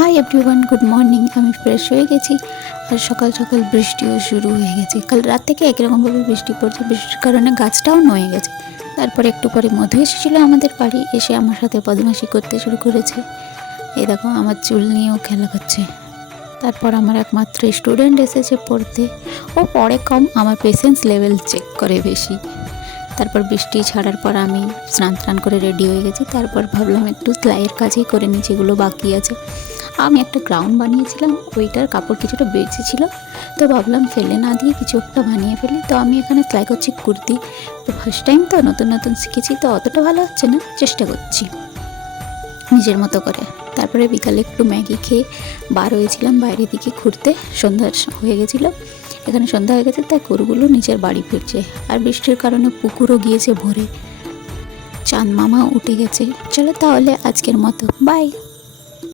Hi everyone, good morning. আমি fresh হয়ে গেছি আর সকাল সকাল বৃষ্টিও শুরু হয়ে গেছে। কাল রাত থেকে একরকমভাবে বৃষ্টি পড়ছে, বৃষ্টির কারণে গাছটাও নয়ে গেছে। তারপরে একটু পরে মধু এসেছিলো আমাদের বাড়ি, এসে আমার সাথে বদমাশি করতে শুরু করেছে। এই দেখো আমার চুল নিয়েও খেলা করছে। তারপর আমার একমাত্র স্টুডেন্ট এসেছে পড়তে। ও পড়ে কম, আমার পেশেন্স লেভেল চেক করে বেশি। তারপর বৃষ্টি ছাড়ার পর আমি স্নান করে রেডি হয়ে গেছি। তারপর ভাবলাম একটু সেলাইয়ের কাজই করে নিই, যেগুলো বাকি আছে। আমি একটা গ্রাউন্ড বানিয়েছিলাম, ওইটার কাপড় কিছুটা বেঁচেছিল, তো ভাবলাম ফেলে না দিয়ে কিছু একটা বানিয়ে ফেলি। তো আমি এখানে সেলাই করছি কুর্তি। তো ফার্স্ট টাইম তো নতুন নতুন শিখেছি, তো অতটা ভালো হচ্ছে না, চেষ্টা করছি নিজের মতো করে। তারপরে বিকালে একটু ম্যাগি খেয়ে বার হয়েছিলাম বাইরের দিকে ঘুরতে। সন্ধ্যা হয়ে গেছিলো, এখানে সন্ধ্যা হয়ে গেছে, তাই গরুগুলো নিজের বাড়ি ফিরছে। আর বৃষ্টির কারণে পুকুরও গিয়েছে ভরে, চাঁদ মামা উঠে গেছে। চলো তাহলে আজকের মতো বাই।